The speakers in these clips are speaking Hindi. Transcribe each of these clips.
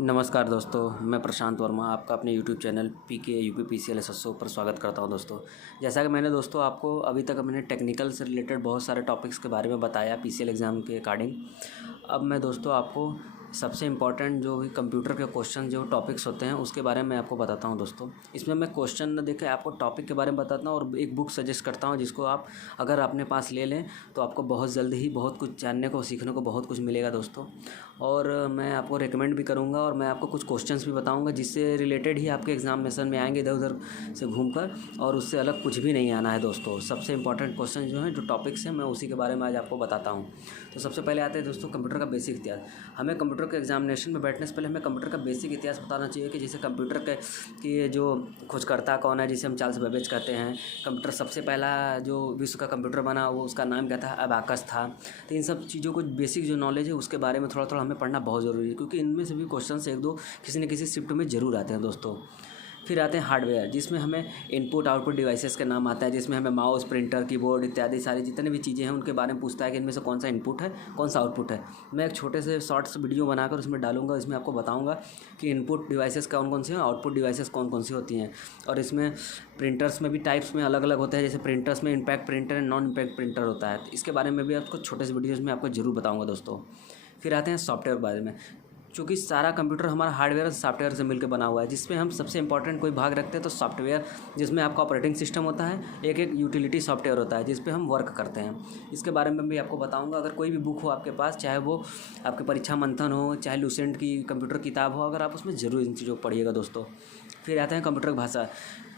नमस्कार दोस्तों, मैं प्रशांत वर्मा आपका अपने YouTube channel PK UP PCL SSO पर स्वागत करता हूं। दोस्तों, जैसा कि मैंने दोस्तों आपको अभी तक मैंने टेक्निकल से रिलेटेड बहुत सारे टॉपिक्स के बारे में बताया पीसीएल एग्ज़ाम के अकॉर्डिंग। अब मैं दोस्तों आपको सबसे इम्पॉर्टेंट जो भी कंप्यूटर के क्वेश्चन जो टॉपिक्स होते हैं उसके बारे में आपको बताता हूं। दोस्तों, इसमें मैं क्वेश्चन न देके आपको टॉपिक के बारे में बताता हूं और एक बुक सजेस्ट करता हूं जिसको आप अगर अपने पास ले लें तो आपको बहुत जल्द ही बहुत कुछ जानने को सीखने को बहुत कुछ मिलेगा दोस्तों। और मैं आपको रिकमेंड भी करूंगा और मैं आपको कुछ क्वेश्चंस भी बताऊंगा जिससे रिलेटेड ही आपके एग्जामिनेशन में आएंगे इधर उधर से घूमकर, और उससे अलग कुछ भी नहीं आना है दोस्तों। सबसे इंपॉर्टेंट क्वेश्चन जो हैं जो टॉपिक्स हैं मैं उसी के बारे में आज आपको बताता हूँ। तो सबसे पहले आते हैं दोस्तों कंप्यूटर का बेसिक इतिहास। हमें कंप्यूटर के एग्जामिनेशन में बैठने से पहले हमें कंप्यूटर का बेसिक इतिहास बताना चाहिए कि जैसे कंप्यूटर के कि जो खोजकर्ता कौन है, जिसे हम चार्ल्स बेबेज कहते हैं। कंप्यूटर सबसे पहला जो विश्व का कंप्यूटर बना वो उसका नाम क्या था, अबाकस था। तो इन सब चीज़ों को बेसिक जो नॉलेज है उसके बारे में थोड़ा थोड़ा हमें पढ़ना बहुत ज़रूरी है, क्योंकि इनमें से भी क्वेश्चन एक दो किसी न किसी शिफ्ट में ज़रूर आते हैं दोस्तों। फिर आते हैं हार्डवेयर, जिसमें हमें इनपुट आउटपुट डिवाइसेस का नाम आता है, जिसमें हमें माउस, प्रिंटर, कीबोर्ड इत्यादि सारी जितनी भी चीज़ें हैं उनके बारे में पूछता है कि इनमें से कौन सा इनपुट है कौन सा आउटपुट है। मैं एक छोटे से शॉर्ट्स वीडियो बनाकर उसमें डालूंगा, इसमें आपको बताऊंगा कि इनपुट डिवाइसेस कौन कौन सी हैं, आउटपुट डिवाइसेस कौन कौन सी होती हैं। और इसमें प्रिंटर्स में भी टाइप्स में अलग अलग होते हैं, जैसे प्रिंटर्स में impact printer and non impact printer होता है। इसके बारे में भी आपको छोटे से वीडियोज़ में आपको जरूर बताऊँगा दोस्तों। फिर आते हैं सॉफ्टवेयर बारे में, चूँकि सारा कंप्यूटर हमारा हार्डवेयर और सॉफ्टवेयर से मिलकर बना हुआ है, जिसमें हम सबसे इंपॉर्टेंट कोई भाग रखते हैं तो सॉफ्टवेयर, जिसमें आपका ऑपरेटिंग सिस्टम होता है, एक एक यूटिलिटी सॉफ्टवेयर होता है जिस पे हम वर्क करते हैं। इसके बारे में भी आपको बताऊंगा। अगर कोई भी बुक हो आपके पास, चाहे वो आपके परीक्षा मंथन हो, चाहे लूसेंट की कंप्यूटर किताब हो, अगर आप उसमें ज़रूर इन चीज़ों को पढ़िएगा दोस्तों। फिर आते हैं कंप्यूटर की भाषा।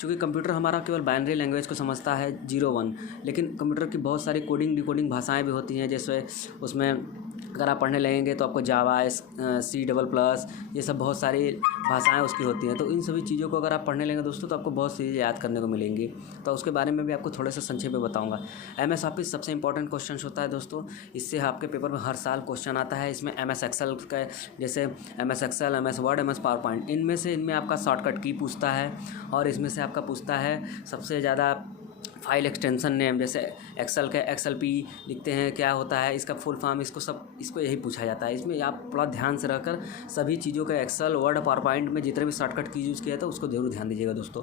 चूँकि कंप्यूटर हमारा केवल बाइनरी लैंग्वेज को समझता है 0-1, लेकिन कंप्यूटर की बहुत सारी कोडिंग डिकोडिंग भाषाएँ भी होती हैं। जैसे उसमें अगर आप पढ़ने लगेंगे तो आपको जावा, C++, ये सब बहुत सारी भाषाएं उसकी होती हैं। तो इन सभी चीज़ों को अगर आप पढ़ने लगेंगे दोस्तों तो आपको बहुत चीज़ें याद करने को मिलेंगी। तो उसके बारे में भी आपको थोड़े से संक्षेप में बताऊंगा। MS ऑफिस सबसे इंपॉर्टेंट क्वेश्चन होता है दोस्तों, इससे आपके पेपर में हर साल क्वेश्चन आता है। इसमें MS एक्सेल का, जैसे MS Excel, MS Word, MS PowerPoint, इनमें आपका शॉर्टकट की पूछता है। और इसमें से आपका पूछता है सबसे ज़्यादा फाइल एक्सटेंशन नेम, जैसे एक्सेल का XLP लिखते हैं, क्या होता है इसका फुल फॉर्म, इसको यही पूछा जाता है। इसमें आप थोड़ा ध्यान से रहकर सभी चीज़ों का एक्सेल, वर्ड, पावर पॉइंट में जितने भी शॉर्टकट की यूज़ किया था उसको जरूर ध्यान दीजिएगा दोस्तों।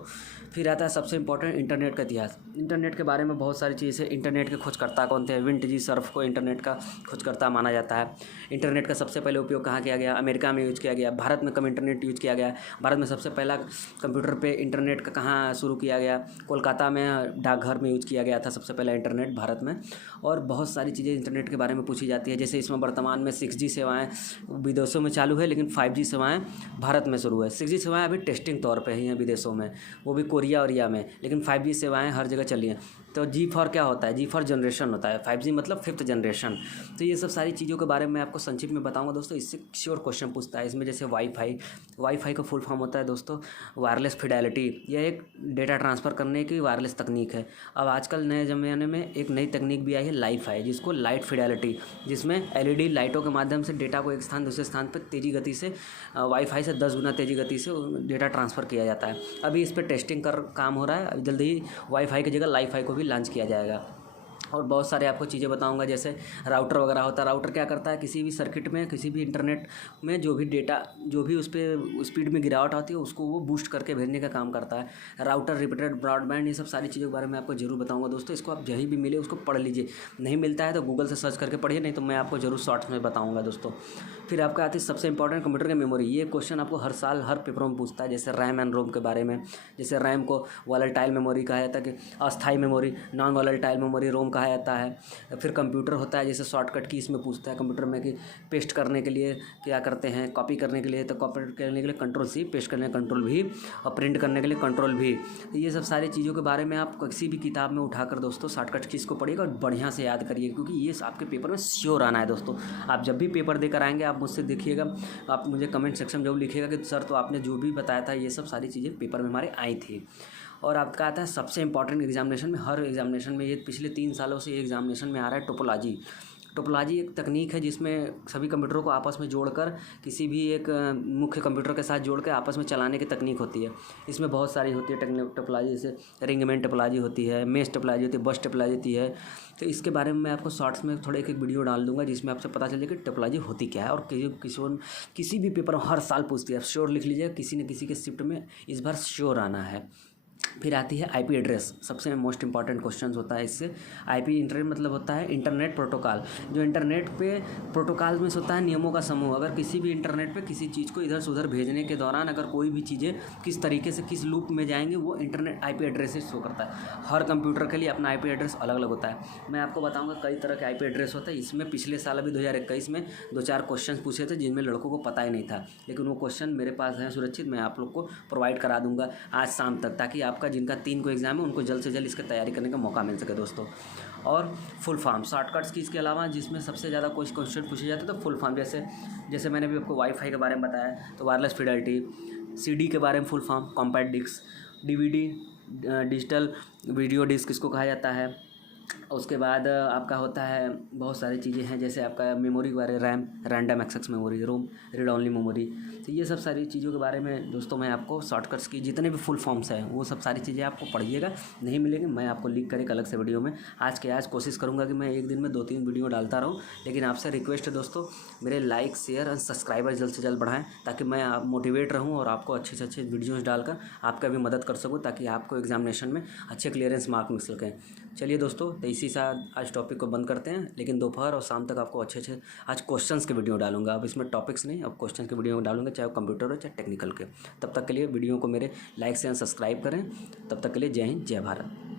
फिर आता है सबसे इंपॉर्टेंट इंटरनेट का इतिहास। इंटरनेट के बारे में बहुत सारी चीज़ें। इंटरनेट के खोजकर्ता कौन थे? विंट जी सर्फ को इंटरनेट का खोजकर्ता माना जाता है। इंटरनेट का सबसे पहले उपयोग कहाँ किया गया? अमेरिका में यूज़ किया गया। भारत में कब इंटरनेट यूज़ किया गया? भारत में सबसे पहला कंप्यूटर पे इंटरनेट का कहाँ शुरू किया गया? कोलकाता में डाकघर में यूज़ किया गया था सबसे पहला इंटरनेट भारत में। और बहुत सारी चीज़ें इंटरनेट के बारे में पूछी जाती है। जैसे इसमें वर्तमान में 6G सेवाएं विदेशों में चालू है, लेकिन 5G सेवाएं भारत में शुरू है। 6G सेवाएं अभी टेस्टिंग तौर पे ही हैं विदेशों में, वो भी कोरिया और या में, लेकिन 5G सेवाएं हर जगह चली हैं। तो G फॉर क्या होता है? G फॉर जनरेशन होता है। 5G मतलब 5th जनरेशन। तो ये सब सारी चीज़ों के बारे में आपको संक्षिप्त में बताऊंगा दोस्तों। इससे श्योर क्वेश्चन पूछता है। इसमें जैसे वाईफाई का फुल फॉर्म होता है दोस्तों वायरलेस फिडेलिटी। यह एक डेटा ट्रांसफ़र करने की वायरलेस तकनीक है। अब आजकल नए ज़माने में एक नई तकनीक भी आई है लाइफाई, जिसको लाइट फिडेलिटी, जिसमें LED लाइटों के माध्यम से डेटा को एक स्थान दूसरे स्थान पर तेज़ी गति से वाईफाई से 10 गुना तेज़ी गति से डेटा ट्रांसफ़र किया जाता है। अभी इस पर टेस्टिंग का काम हो रहा है। जल्दी ही वाईफाई की जगह लाइफाई को भी लॉन्च किया जाएगा। और बहुत सारे आपको चीज़ें बताऊंगा, जैसे राउटर वगैरह होता है। राउटर क्या करता है? किसी भी सर्किट में, किसी भी इंटरनेट में जो भी डेटा, जो भी उस पर स्पीड में गिरावट आती है उसको वो बूस्ट करके भेजने का काम करता है। राउटर, रिपीटेड ब्रॉडबैंड, ये सब सारी चीज़ों के बारे में आपको जरूर बताऊंगा दोस्तों। इसको आप जहीं भी मिले उसको पढ़ लीजिए। नहीं मिलता है तो गूगल से सर्च करके पढ़िए, नहीं तो मैं आपको जरूर शॉर्ट्स में बताऊँगा दोस्तों। फिर आपका आती है सबसे इंपॉर्टेंट कंप्यूटर की मेमोरी। ये क्वेश्चन आपको हर साल हर पेपरों में पूछता है। जैसे रैम एंड रोम के बारे में। जैसे रैम को वॉलेटाइल मेमोरी कहा जाता है, कि अस्थायी मेमोरी, नॉन वॉलेटाइल मेमोरी रोम कहा जाता है। फिर कंप्यूटर होता है, जैसे शॉर्टकट की इसमें पूछता है कंप्यूटर में कि पेस्ट करने के लिए क्या करते हैं, कॉपी करने के लिए तो कॉपी करने के लिए Ctrl+C, पेस्ट करने Ctrl V, और प्रिंट करने के लिए Ctrl+V। ये सब सारी चीज़ों के बारे में आप किसी भी किताब में उठाकर दोस्तों शॉर्टकट की इसको पढ़िएगा और बढ़िया से याद करिए, क्योंकि ये आपके पेपर में श्योर आना है दोस्तों। आप जब भी पेपर देकर आएंगे आप मुझसे देखिएगा, आप मुझे कमेंट सेक्शन में जरूर लिखिएगा कि सर तो आपने जो भी बताया था ये सब सारी चीज़ें पेपर में हमारे आई थी। और आपका आता है सबसे इंपॉर्टेंट एग्जामिनेशन में, हर एग्जामिनेशन में, ये पिछले 3 सालों से ये एग्जामिनेशन में आ रहा है टोपोलॉजी। टोपोलॉजी एक तकनीक है जिसमें सभी कंप्यूटरों को आपस में जोड़कर किसी भी एक मुख्य कंप्यूटर के साथ जोड़ कर आपस में चलाने की तकनीक होती है। इसमें बहुत सारी होती है टोपोलॉजी, जैसे रिंगमैन टोपोलॉजी होती है, मेश टोपोलॉजी होती है, बस टोपोलॉजी होती है। तो इसके बारे में मैं आपको शॉर्ट्स में थोड़ा एक वीडियो डाल दूंगा जिसमें आपसे पता चले कि टोपोलॉजी होती क्या है। और किसी भी पेपर में हर साल पूछती है, आप श्योर लिख लीजिए, किसी न किसी के शिफ्ट में इस बार श्योर आना है। फिर आती है आईपी एड्रेस, सबसे मोस्ट इंपॉर्टेंट क्वेश्चन होता है इससे। आईपी इंटरनेट मतलब होता है इंटरनेट प्रोटोकॉल, जो इंटरनेट पे प्रोटोकॉल में होता है नियमों का समूह। अगर किसी भी इंटरनेट पे किसी चीज़ को इधर से उधर भेजने के दौरान अगर कोई भी चीज़ें किस तरीके से किस लूप में जाएंगे, वो इंटरनेट आईपी एड्रेस से शो करता है। हर कंप्यूटर के लिए अपना आईपी एड्रेस अलग अलग होता है। मैं आपको बताऊँगा कई तरह के आईपी एड्रेस होता है। इसमें पिछले साल अभी 2021 में 2-4 क्वेश्चन पूछे थे जिनमें लड़कों को पता ही नहीं था, लेकिन वो क्वेश्चन मेरे पास है सुरक्षित, मैं आप लोग को प्रोवाइड करा दूंगा आज शाम तक, ताकि आपका जिनका 3 को एग्जाम है उनको जल्द से जल्द इसकी तैयारी करने का मौका मिल सके दोस्तों। और फुल फॉर्म शॉर्टकट्स की इसके अलावा जिसमें सबसे ज़्यादा कुछ क्वेश्चन पूछे जाते हैं, तो फुल फॉर्म जैसे मैंने भी आपको वाईफाई के बारे में बताया, तो वायरलेस फिडेलिटी, सीडी के बारे में full form compact disc, DVD digital video disc इसको कहा जाता है। उसके बाद आपका होता है बहुत सारी चीज़ें हैं, जैसे आपका मेमोरी के बारे में रैम, रैंडम एक्सेस मेमोरी, रोम, रीड ओनली मेमोरी। तो ये सब सारी चीज़ों के बारे में दोस्तों मैं आपको शॉर्टकट्स की जितने भी फुल फॉर्म्स हैं वो सब सारी चीज़ें आपको पढ़िएगा, नहीं मिलेंगे मैं आपको लिख कर एक अलग से वीडियो में आज के आज कोशिश करूँगा कि मैं एक दिन में 2-3 वीडियो डालता रहूँ। लेकिन आपसे रिक्वेस्ट है दोस्तों, मेरे लाइक शेयर और सब्सक्राइबर जल्द से जल्द बढ़ाएँ, ताकि मैं मोटिवेट रहूँ और आपको अच्छे से अच्छे वीडियोज़ डालकर आपका भी मदद कर सकूँ, ताकि आपको एग्जामिनेशन में अच्छे क्लियरेंस मार्क मिल सकें। चलिए दोस्तों, तो इसी साथ आज टॉपिक को बंद करते हैं, लेकिन दोपहर और शाम तक आपको अच्छे आज क्वेश्चंस के वीडियो डालूंगा। अब इसमें टॉपिक्स नहीं, अब क्वेश्चन के वीडियो डालूंगा, चाहे वो कंप्यूटर हो चाहे टेक्निकल के। तब तक के लिए वीडियो को मेरे लाइक से सब्सक्राइब करें। तब तक के लिए जय हिंद, जय भारत।